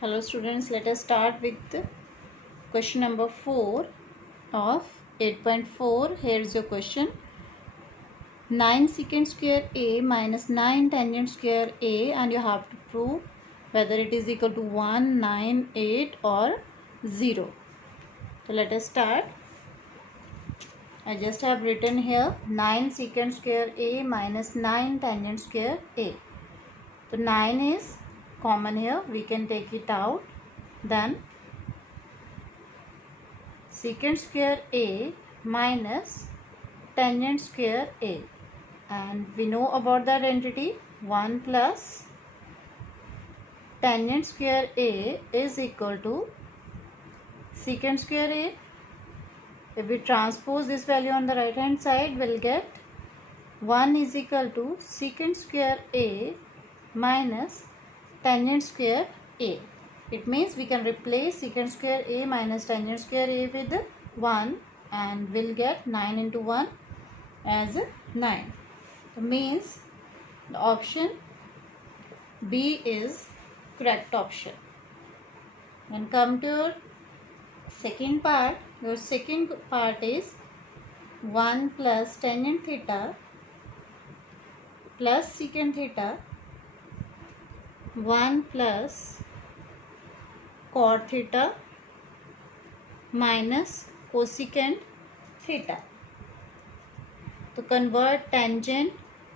Hello students, let us start with question number 4 of 8.4. Here is your question. 9 secant square a minus 9 tangent square a, and you have to prove whether it is equal to 1, 9, 8 or 0. So let us start. I just have written here 9 secant square a minus 9 tangent square a. So 9 is common here, we can take it out. Then secant square a minus tangent square a, and we know about the identity 1 plus tangent square a is equal to secant square a. If we transpose this value on the right hand side, we'll get 1 is equal to secant square a minus tangent square a. It means we can replace secant square a minus tangent square a with 1 and we'll get 9 into 1 as 9. So means the option B is correct option. Then come to your second part. Your second part is 1 plus tangent theta plus secant theta 1 plus cot theta minus cosecant theta. To convert tangent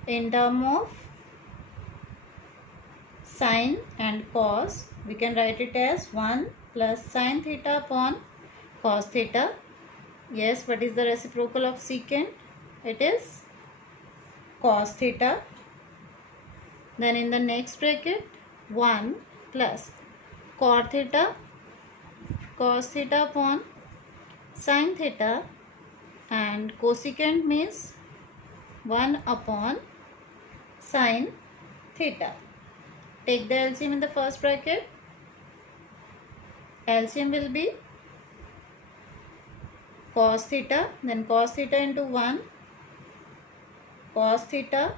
in term of sine and cos, we can write it as 1 plus sine theta upon cos theta. Yes, what is the reciprocal of secant? It is cos theta. Then in the next bracket 1 plus cot theta cos theta upon sin theta, and cosecant means 1 upon sin theta. Take the LCM in the first bracket. LCM will be cos theta, then cos theta into 1 cos theta,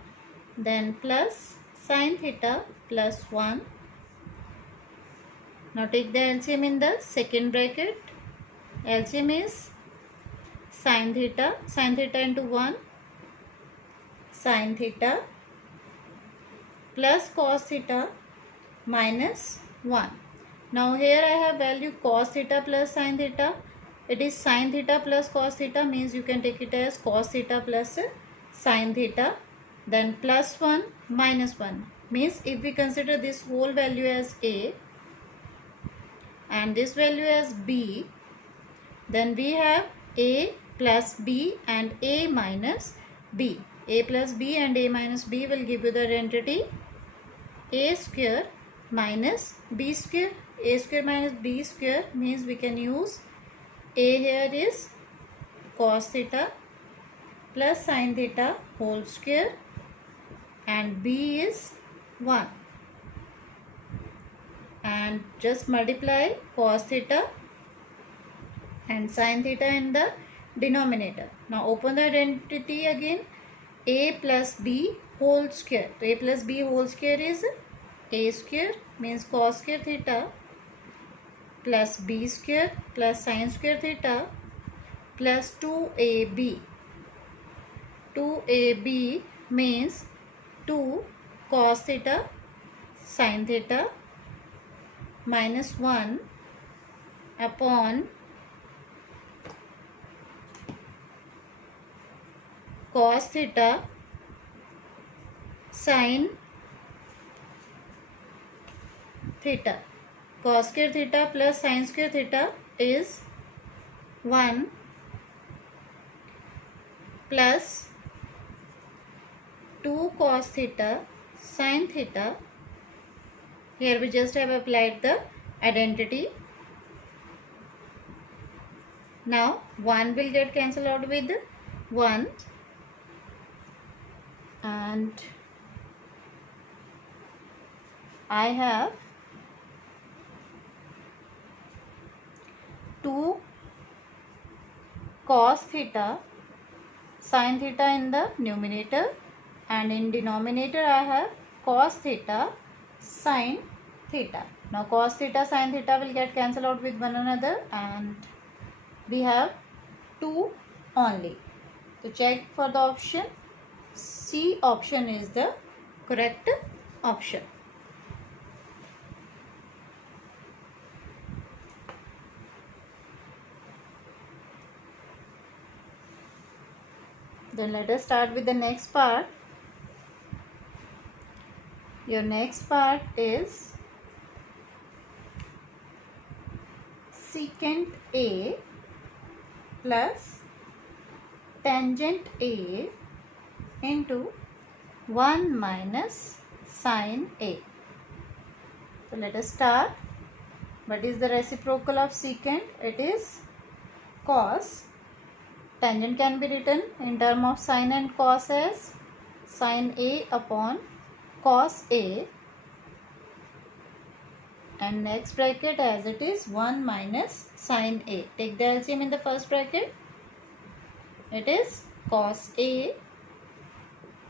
then plus sin theta plus 1. Now take the LCM in the second bracket. LCM is sin theta into 1 sin theta plus cos theta minus 1. Now here I have value cos theta plus sin theta. It is sin theta plus cos theta, means you can take it as cos theta plus sin theta. Then plus 1 minus 1, means if we consider this whole value as a and this value as b, then we have a plus b and a minus b. A plus b and a minus b will give you the identity a square minus b square. A square minus b square means we can use a here is cos theta plus sin theta whole square and b is 1, and just multiply cos theta and sin theta in the denominator. Now open the identity again, a plus b whole square. So a plus b whole square is a square, means cos square theta plus b square plus sin square theta plus 2ab. 2ab means 2 cos theta sin theta minus 1 upon cos theta sin theta. Cos square theta plus sin square theta is 1 plus 2 cos theta sin theta. Here we just have applied the identity. Now 1 will get cancelled out with 1 and I have 2 cos theta sin theta in the numerator, and in denominator I have cos theta sin theta. Now cos theta sin theta will get cancelled out with one another and we have 2 only. So check for the option. C option is the correct option. Then let us start with the next part. Your next part is secant A plus tangent A into 1 minus sin A. So let us start. What is the reciprocal of secant? It is cos. Tangent can be written in term of sin and cos as sin A upon cos A, and next bracket as it is 1 minus sin A. Take the LCM in the first bracket. It is cos A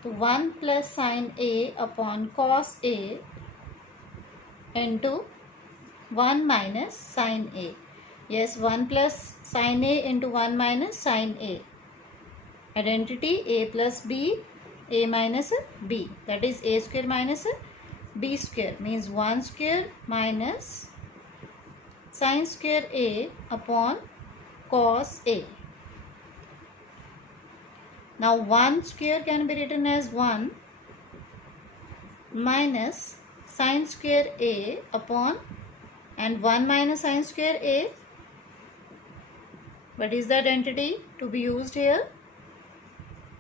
to 1 plus sin A upon cos A into 1 minus sin A. Yes, 1 plus sin A into 1 minus sin A. Identity A plus B, A minus B. That is A square minus B square, means 1 square minus sin square A upon cos A. Now 1 square can be written as 1 minus sin square A upon, and 1 minus sin square A. What is the identity to be used here?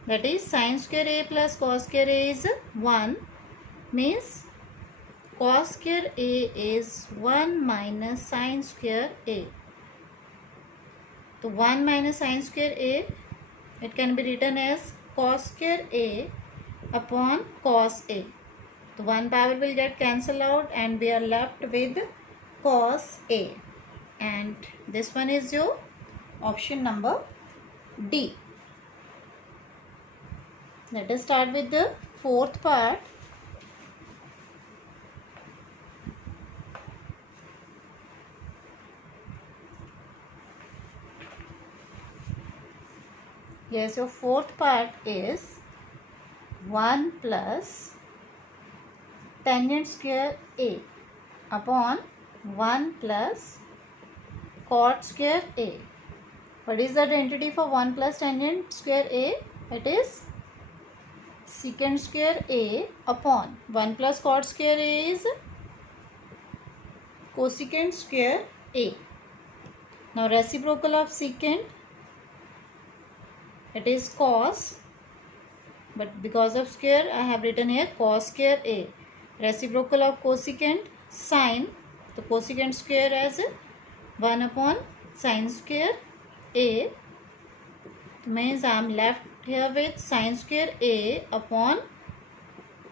That is sin square A plus cos square A is 1, means cos square A is 1 minus sin square A. So 1 minus sin square A, it can be written as cos square A upon cos A. So 1 power will get cancelled out and we are left with cos A, and this one is your option number D. Let us start with the fourth part. Yes, your fourth part is 1 plus tangent square A upon 1 plus cot square A. What is the identity for 1 plus tangent square A? It is secant square A upon 1 plus cot square A is cosecant square A. Now reciprocal of secant, it is cos, but because of square I have written here cos square A. Reciprocal of cosecant, sin, the cosecant square as 1 upon sin square A, means I am left here with sin square A upon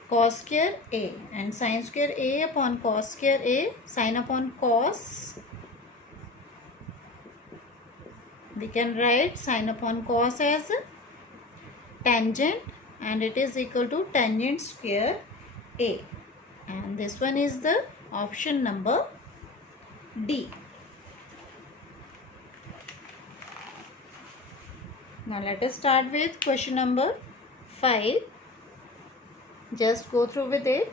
cos square A, and sin square A upon cos square A, sin upon cos, we can write sin upon cos as tangent, and it is equal to tangent square A, and this one is the option number D. Now let us start with question number 5. Just go through with it.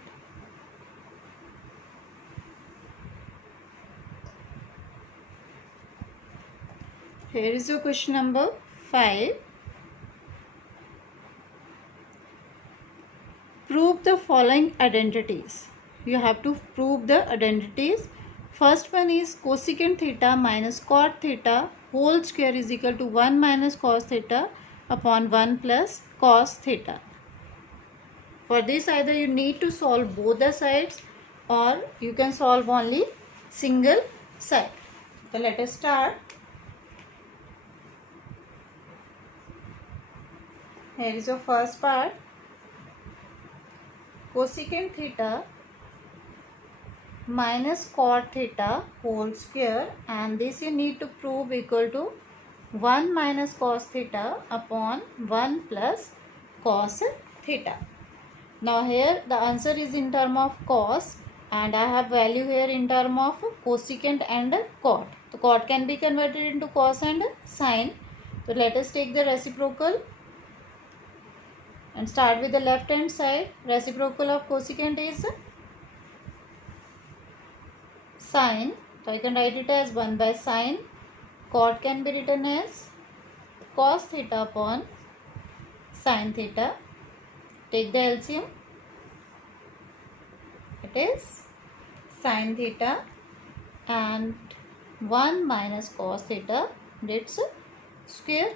Here is your question number 5. Prove the following identities. You have to prove the identities. First one is cosecant theta minus cot theta whole square is equal to 1 minus cos theta upon 1 plus cos theta. For this, either you need to solve both the sides or you can solve only single side. So let us start. Here is your first part. Cosecant theta minus cot theta whole square, and this you need to prove equal to 1 minus cos theta upon 1 plus cos theta. Now here the answer is in term of cos. and I have value here in term of cosecant and cot. So cot can be converted into cos and sine. So let us take the reciprocal and start with the left hand side. Reciprocal of cosecant is sine. So I can write it as 1 by sine. Cot can be written as cos theta upon sine theta. Take the LCM. It is sine theta and 1 minus cos theta, its square.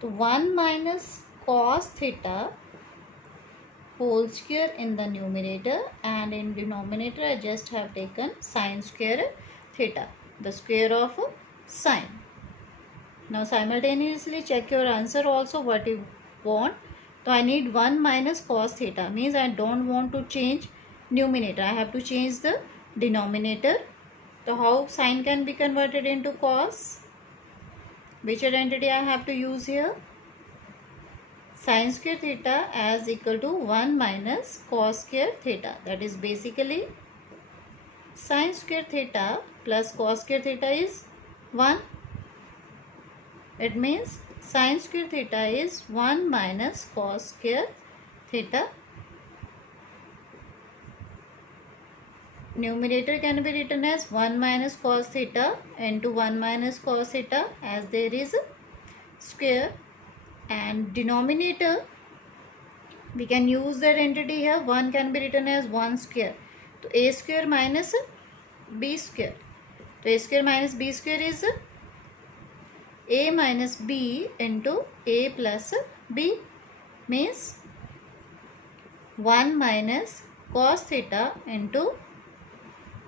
So 1 minus cos theta whole square in the numerator, and in denominator I just have taken sine square theta, the square of sine. Now simultaneously check your answer also what you want. So I need 1 minus cos theta, means I don't want to change numerator, I have to change the denominator. So how sine can be converted into cos? Which identity I have to use here? Sine square theta as equal to 1 minus cos square theta. That is basically sine square theta plus cos square theta is 1. It means sine square theta is 1 minus cos square theta. Numerator can be written as 1 minus cos theta into 1 minus cos theta, as there is a square, and denominator we can use that entity here. 1 can be written as 1 square. So a square minus b square. So a square minus b square is a minus b into a plus b, means 1 minus cos theta into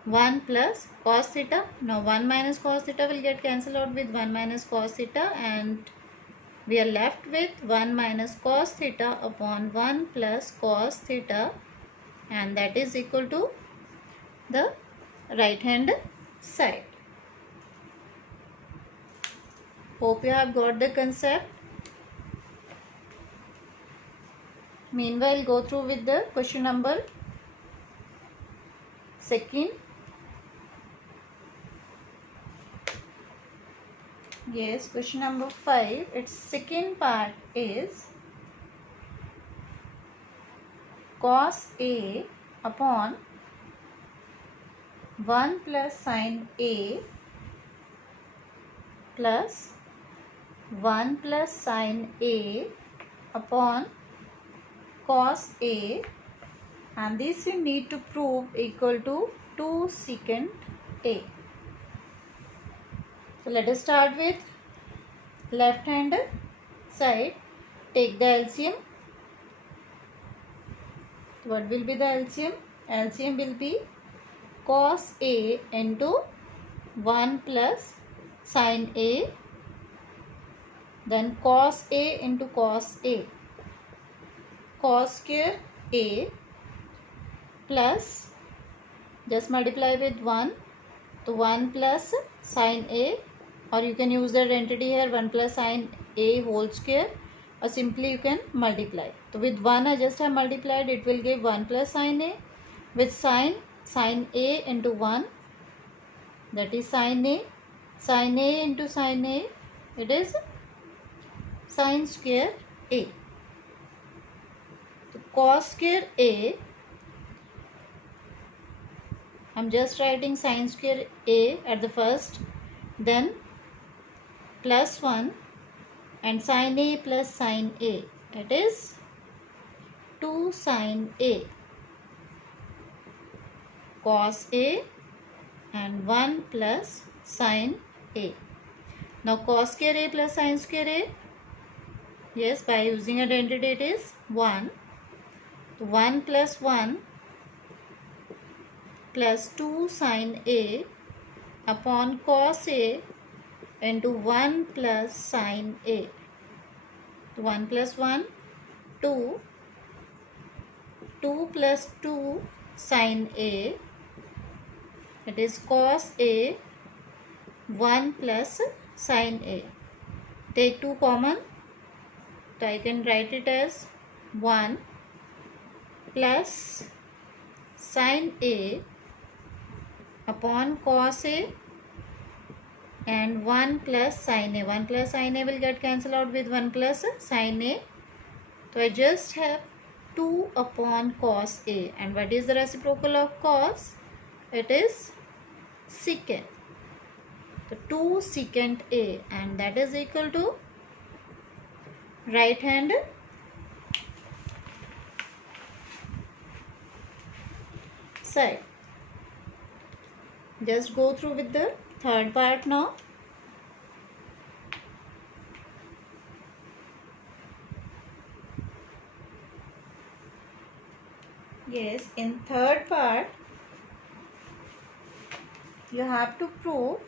1 plus cos theta. Now 1 minus cos theta will get cancelled out with 1 minus cos theta, and we are left with 1 minus cos theta upon 1 plus cos theta, and that is equal to the right hand side. Hope you have got the concept. Meanwhile, go through with the question number 2. Yes, question number 5. Its second part is cos A upon 1 plus sin A plus 1 plus sin A upon cos A, and this you need to prove equal to 2 secant A. So let us start with left hand side. Take the LCM. What will be the LCM? LCM will be cos A into 1 plus sin A, then cos A into cos A, cos square A plus, just multiply with 1, so 1 plus sin A, or you can use that entity here 1 plus sin A whole square, or simply you can multiply. So with 1 I just have multiplied, it will give 1 plus sin A, with sin A into 1, that is sin A into sin A, it is sin square A. So cos square A, I am just writing sin square A at the first, then plus 1 and sin A plus sin A, that is 2 sin A, cos A and 1 plus sin A. Now cos square A plus sin square A, yes, by using identity it is 1. 1 plus 1 plus 2 sin A upon cos A into 1 plus sin A. 1 plus 1, 2. 2 plus 2 sin A, it is cos A, 1 plus sin A. Take 2 common, so I can write it as 1 plus sin A upon cos A and 1 plus sin A. 1 plus sin A will get cancelled out with 1 plus sin A. So I just have 2 upon cos A. And what is the reciprocal of cos? It is secant. So 2 secant A, and that is equal to right hand side. Just go through with the third part now. Yes, in third part you have to prove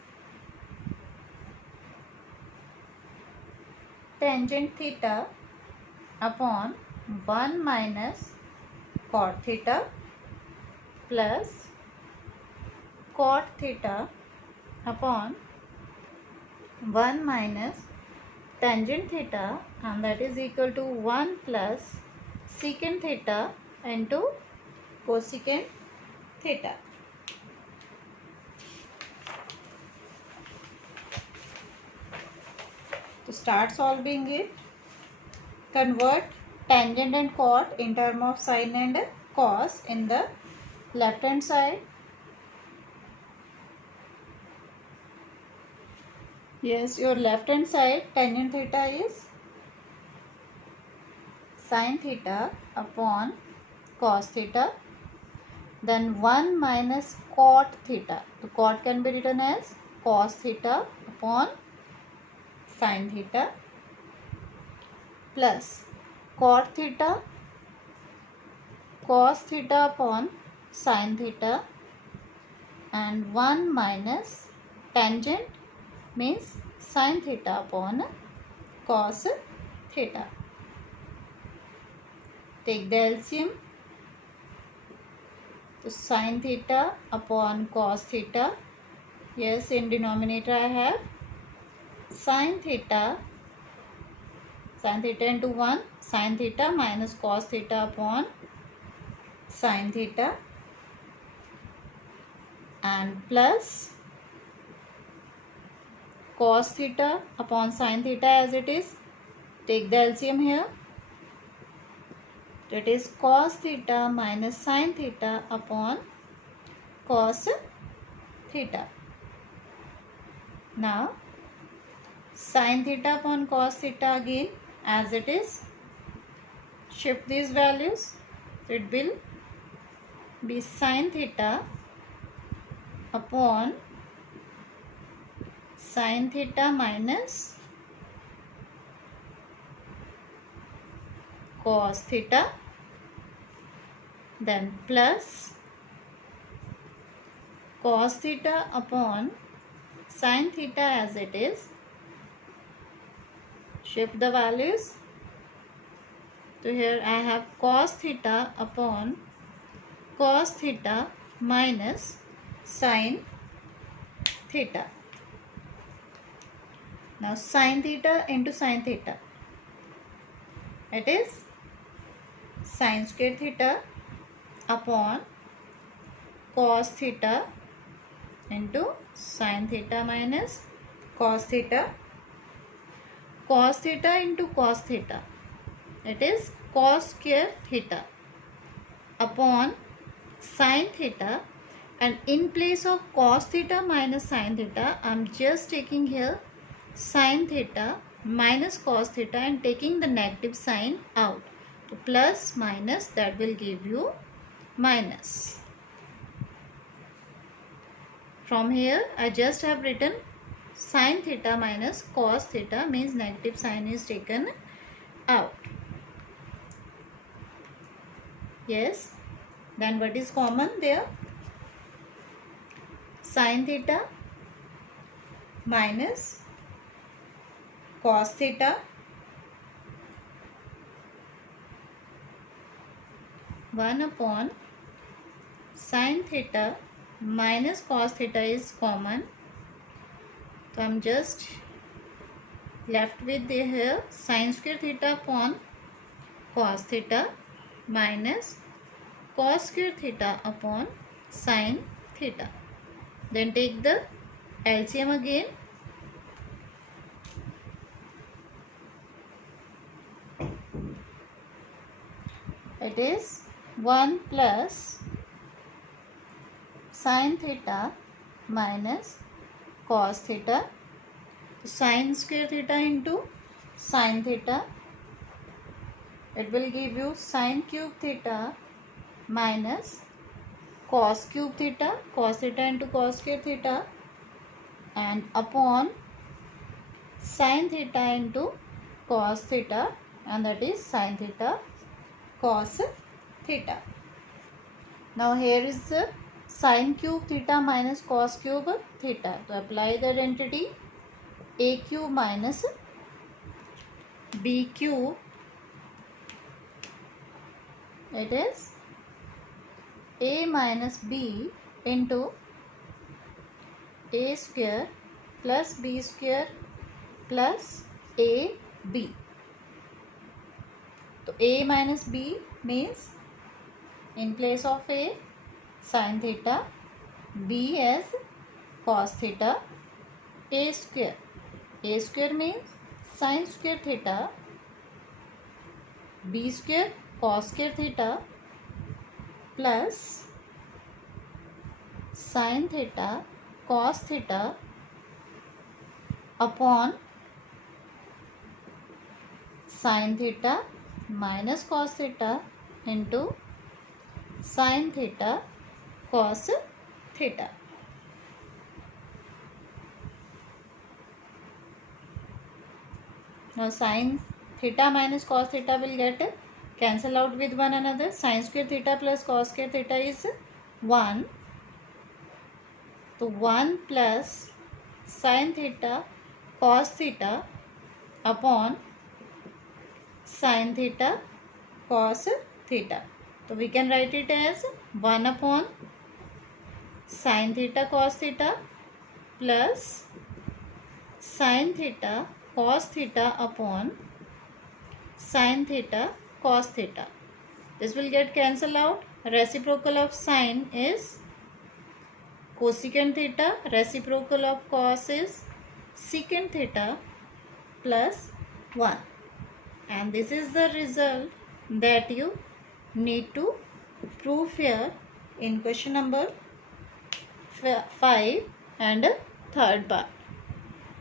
tangent theta upon 1 minus cot theta plus cot theta upon 1 minus tangent theta, and that is equal to 1 plus secant theta into cosecant theta. To start solving it, convert tangent and cot in terms of sine and cos in the left hand side. Yes, your left hand side tangent theta is sin theta upon cos theta, then 1 minus cot theta. So cot can be written as cos theta upon sin theta plus cot theta cos theta upon sin theta, and 1 minus tangent means sin theta upon cos theta. Take the LCM. So sin theta upon cos theta. Yes, in denominator I have sin theta into 1, sin theta minus cos theta upon sin theta, and plus cos theta upon sin theta as it is. Take the LCM here. That is cos theta minus sin theta upon cos theta. Now sin theta upon cos theta again as it is. Shift these values. So it will be sin theta upon sin theta minus cos theta, then plus cos theta upon sin theta as it is. Shift the values. So here I have cos theta upon cos theta minus sin theta. Now sin theta into sin theta. It is sin square theta upon cos theta into sin theta minus cos theta. Cos theta into cos theta. It is cos square theta upon sin theta, and in place of cos theta minus sin theta, I am just taking here sin theta minus cos theta and taking the negative sign out. So plus minus, that will give you minus. From here I just have written sin theta minus cos theta, means negative sign is taken out. Yes, then what is common there? Sin theta minus cos theta, 1 upon sin theta minus cos theta is common. So I am just left with the here sin square theta upon cos theta minus cos square theta upon sin theta. Then take the LCM again. It is 1 plus sin theta minus cos theta. Sin square theta into sin theta. It will give you sin cube theta minus cos cube theta, cos theta into cos square theta, and upon sin theta into cos theta, and that is sin theta cos theta. Now here is the sin cube theta minus cos cube theta. To apply the identity, a cube minus b cube, it is a minus b into a square plus b square plus ab. So a minus b means in place of a sin theta, b as cos theta, a square. A square means sin square theta, b square cos square theta plus sin theta cos theta upon sin theta minus cos theta into sin theta cos theta. Now sin theta minus cos theta will get cancel out with one another. Sin square theta plus cos square theta is 1. So 1 plus sin theta cos theta upon sin theta cos theta. So we can write it as 1 upon sin theta cos theta plus sin theta cos theta upon sin theta cos theta. This will get cancelled out. Reciprocal of sin is cosecant theta. Reciprocal of cos is secant theta plus 1. And this is the result that you need to prove here in question number 5 and third part.